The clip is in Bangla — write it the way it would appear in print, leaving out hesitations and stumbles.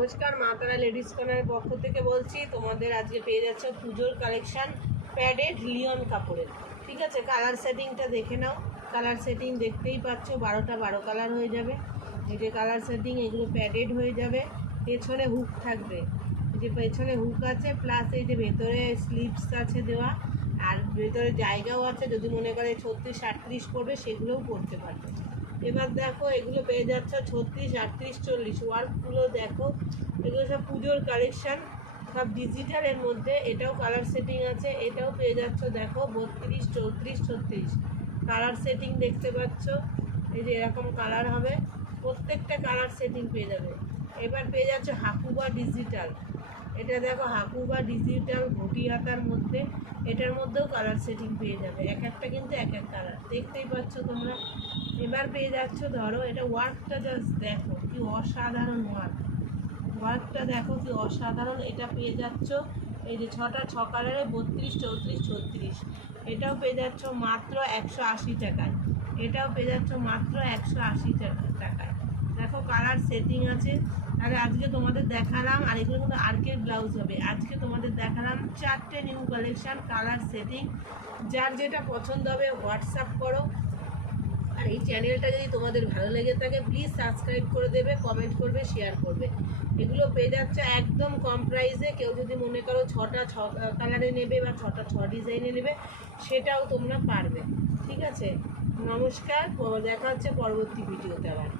নমস্কার, মা তারা লেডিস কর্নারের পক্ষ থেকে বলছি। তোমাদের আজকে পেয়ে যাচ্ছে পুজোর কালেকশান প্যাডেড লিওন কাপড়ের। ঠিক আছে, কালার সেটিংটা দেখে নাও। কালার সেটিং দেখতেই পাচ্ছ, 12টা 12 কালার হয়ে যাবে। এই যে কালার সেটিং, এগুলো প্যাডেড হয়ে যাবে। পেছনে হুক থাকবে, এই যে পেছনে হুক আছে, প্লাস এই যে ভেতরে স্লিভস আছে দেওয়া, আর ভেতরে জায়গাও আছে। যদি মনে করে 36 38 পড়বে, সেগুলোও পড়তে পারবে। এবার দেখো, এগুলো পেয়ে যাচ্ছে 36 38 40। ওয়ার্কগুলো দেখো, এগুলো সব পুজোর কালেকশান, সব ডিজিটালের মধ্যে। এটাও কালার সেটিং আছে, এটাও পেয়ে যাচ্ছ। দেখো 32 34 36 কালার সেটিং দেখতে পাচ্ছ। এই যে এরকম কালার হবে, প্রত্যেকটা কালার সেটিং পেয়ে যাবে। এবার পেয়ে যাচ্ছ হাকুবা ডিজিটাল। এটা দেখো হাকুবা ডিজিটাল ঘটি হাতার মধ্যে, এটার মধ্যেও কালার সেটিং পেয়ে যাবে। এক একটা কিন্তু এক এক কালার, দেখতেই পাচ্ছ তোমরা। এবার পেয়ে যাচ্ছ, ধরো এটা ওয়ার্কটা জাস্ট দেখো কি অসাধারণ ওয়ার্কটা দেখো কি অসাধারণ। এটা পেয়ে যাচ্ছ এই যে 6টা 6 কালারে 32 34 36। এটাও পেয়ে যাচ্ছ মাত্র 180 টাকায়। এটাও পেয়ে যাচ্ছ মাত্র 180 টাকায়। দেখো কালার সেটিং আছে। তাহলে আজকে তোমাদের দেখালাম, আর এগুলো কিন্তু আর্কের ব্লাউজ হবে। আজকে তোমাদের দেখালাম 4টে নিউ কালেকশান কালার সেটিং। যার যেটা পছন্দ হবে হোয়াটসঅ্যাপ করো। আর এই চ্যানেলটা যদি তোমাদের ভালো লেগে থাকে, প্লিজ সাবস্ক্রাইব করে দেবে, কমেন্ট করবে, শেয়ার করবে। এগুলো পেয়ে যাচ্ছে একদম কম প্রাইসে। কেউ যদি মনে করো 6টা 6 কালারে নেবে বা 6টা 6 ডিজাইনে নেবে, সেটাও তোমরা পারবে। ঠিক আছে, নমস্কার, দেখা হচ্ছে পরবর্তী ভিডিওতে আবার।